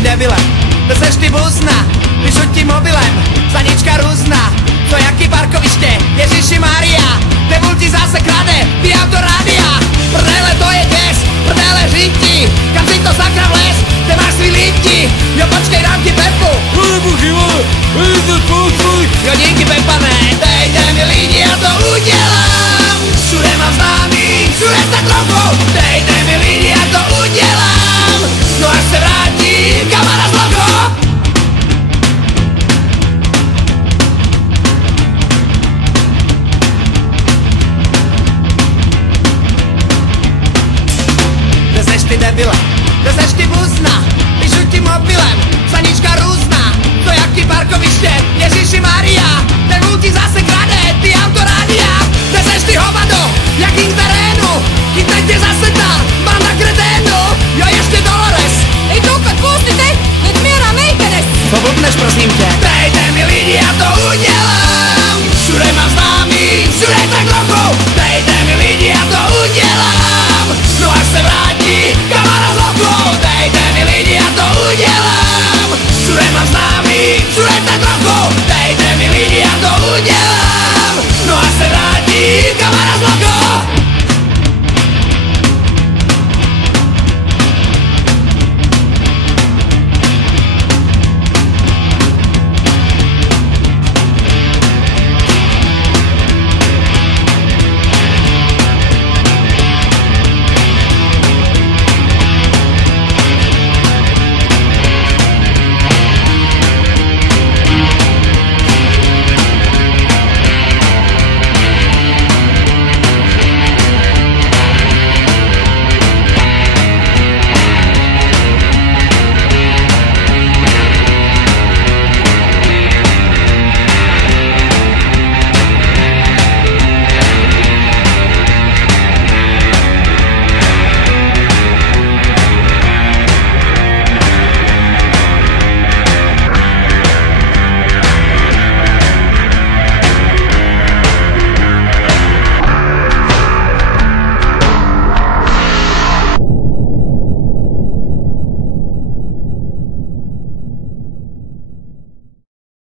ty debile, to seš ty buzna, píšu ti mobilem, stanička různa, to jaký parkoviště, Ježiši Maria, nebul ti zase krade, ty autorádia, prdele to je des, prdele řiti, kam si to sakra vles, kde máš svý líti, jo počkej dám ti Pepu, jo díky Pepa ne, dejte mi lidi, já to udělám.